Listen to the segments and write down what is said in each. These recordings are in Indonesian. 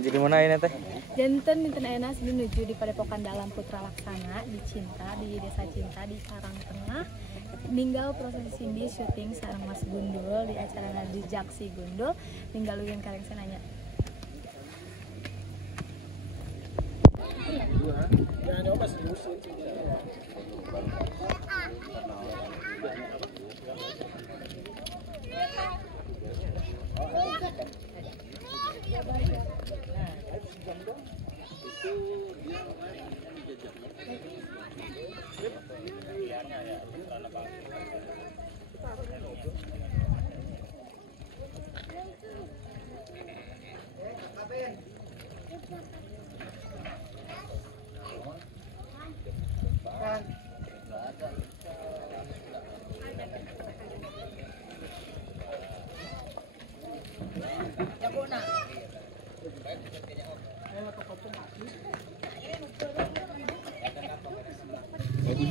Jadi mana ini teh? Janten dinten ayeuna menuju di Padepokan Dalam Putra Laksana di Cinta, di Desa Cinta di Karang Tengah. Ninggal proses Cindy syuting sareng Mas Gundul di acara di Jaksi Gundul. Ninggal ulin kareng sananya.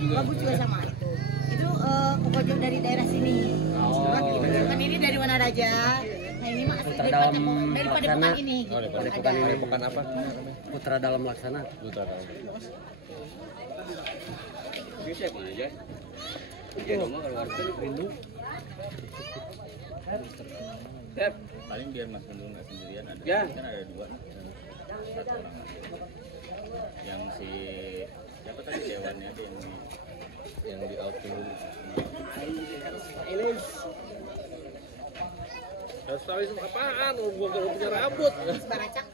Bagus juga sama itu. Itu pokoknya dari daerah sini. Kan ini dari Wanaraja. Nah ini mah asli dari Padepokan ini. Oh, dari Padepokan ini. Padepokan apa? Putra Dalam Laksana. Putra Dalam. Bisa aja. Ya nomor keluarga rindu. Tep. Paling biar Mas Gundul nggak sendirian ada. Ya. Kan ada dua. Satu orang. Yang si siapa tadi dewannya ada yang di outing. Harus apaan? Gua gak punya rambut. Baracak.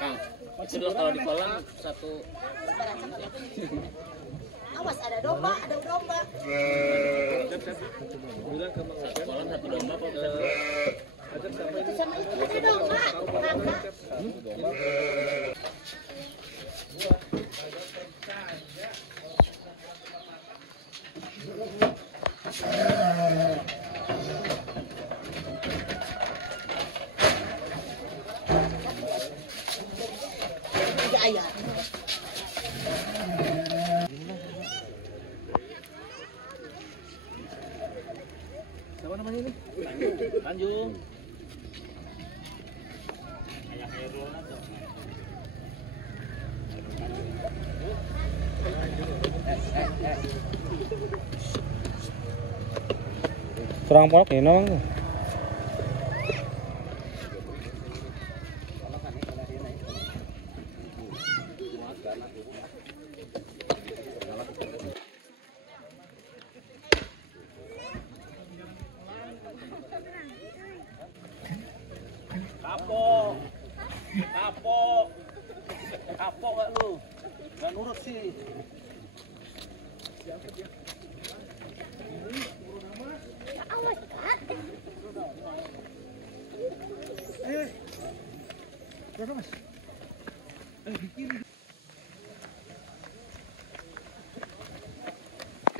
Kang, itu loh kalau di kolam satu. Awas ada domba, ada domba. Bilang ke Mang Satu kolam satu domba kok bisa. Itu sama itu ada domba. Maka ayah. Siapa namanya ini? Tanjung. Ayah Herul atau? Kurang polok ini Mang. Kapok gak lu? Gak nurut sih. Awas Kak. Berapa Mas?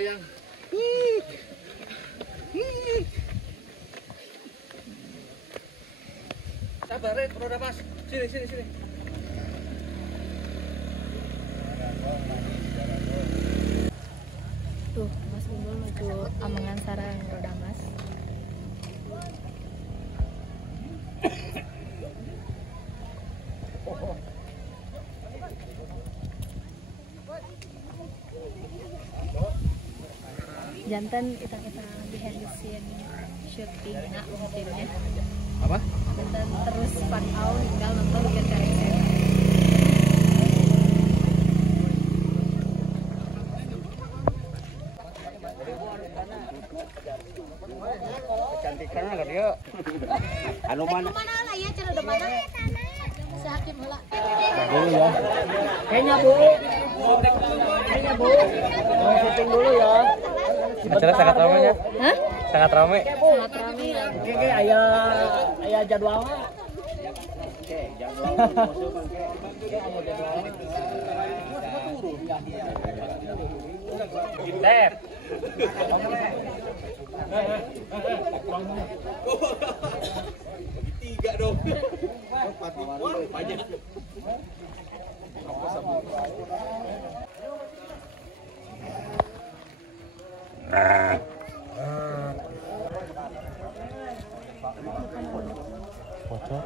Yang sabar, roda Mas. Sini. Tuh, Mas Gundul menuju Amengan sareng roda Mas. Jantan kita dihabisin syuting nak mungkinnya. apa? Jantan terus pantau tinggal nonton bikin karya. Kecantikan lah dia. Anu mana? Mana lah ya cara udah mana? Si Hakim heula. Dulu ya. Kayaknya Bu. Syuting dulu ya. Acara sangat ramai ya? Hah? Sangat ramai. Sangat ramai ya. Oke, aya jadwalnya. Oke, jadwal masuk oke. Aya jadwalnya. Tep. Tiga dong. Banyak. Foto.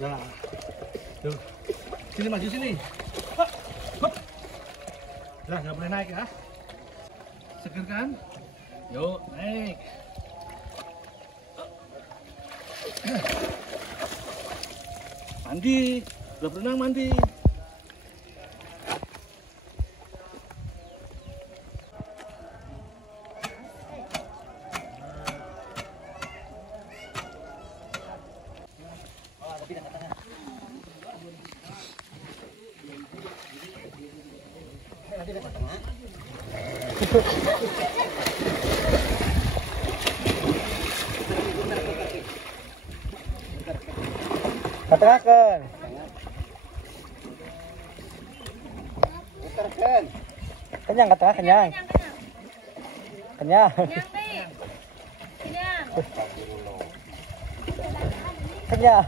Nah, tuh, sini maju sini. Hop, hop. Nah, nggak boleh naik ya. Seger kan? Yuk, naik. Mandi, udah berenang mandi. Katakan. Kenyang kata kenyang. Kenyang. Kenyang.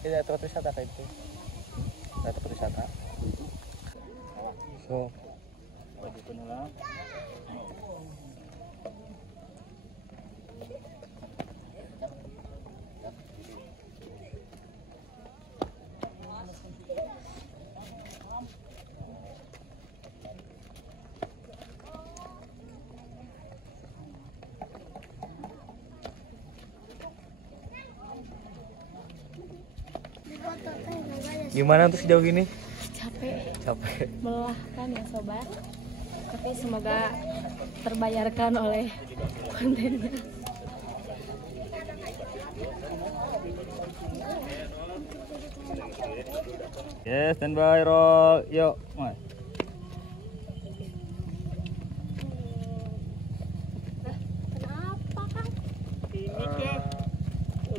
Tidak tempat wisata kayak itu. Tidak tempat wisata. So, Wajib penulang. gimana untuk sejauh ini? Capek, melelahkan ya sobat, tapi semoga terbayarkan oleh kontennya. Yes, standby roll, yuk, Mas. Kenapa Kang? Ini kan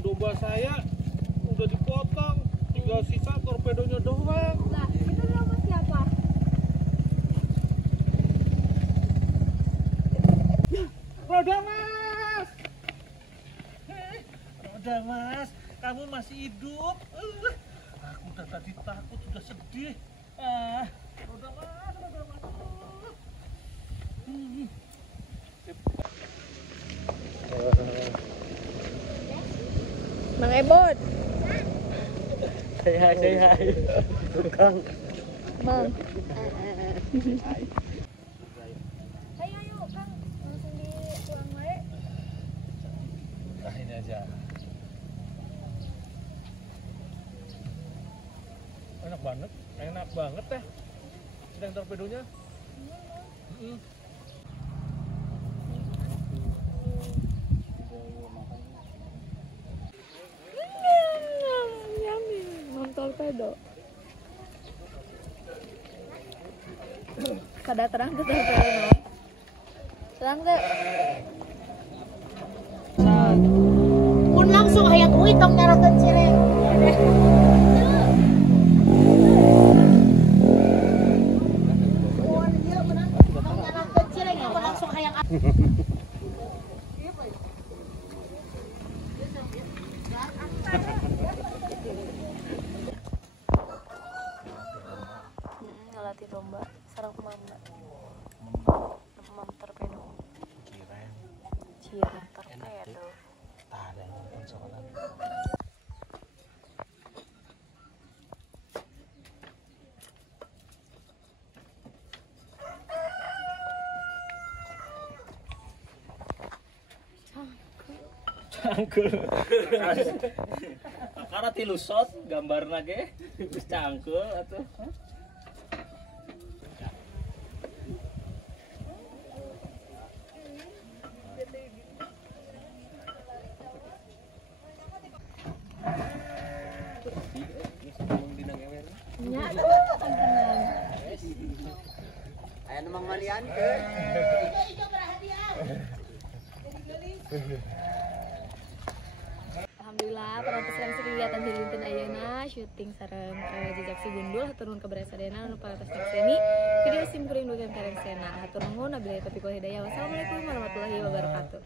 domba saya udah dipotong, tinggal sisa torpedonya doang. Lah, itu nama siapa? Roda Mas, Roda Mas, kamu masih hidup. Aku udah tadi takut, sudah sedih. Roda Mas, Roda Mas. Mang Ebot. Say hi. Tukang. Bang. Ayo Kang, langsung dikurang wae. Nah ini aja. Enak banget teh. Sedang torpedonya. Yummy, non torpedo. Kada terang ke torpedo no. Terang deh. Pun langsung hayang uitong nyarakeun cireng. Pun ieu beunang nyarakeun cireng pun langsung hayang. Ngelatih lomba sareng mama. Mam torpedo. Cireng torpedo. Ada yang nonton soalan. Cangkul. Karena tilu shot gambar nage, terus cangkul atau. Nya tenang. Aya nu mangmalian Alhamdulillah parantos sareng kegiatan dinten ayeuna syuting sareng jejak si Gundul hatur nuhun kaberesadena anu parantos nyakseni video sim kuring dukeun kareng sena hatur nuhun wabillahi taufiq wal hidayah wassalamualaikum warahmatullahi wabarakatuh.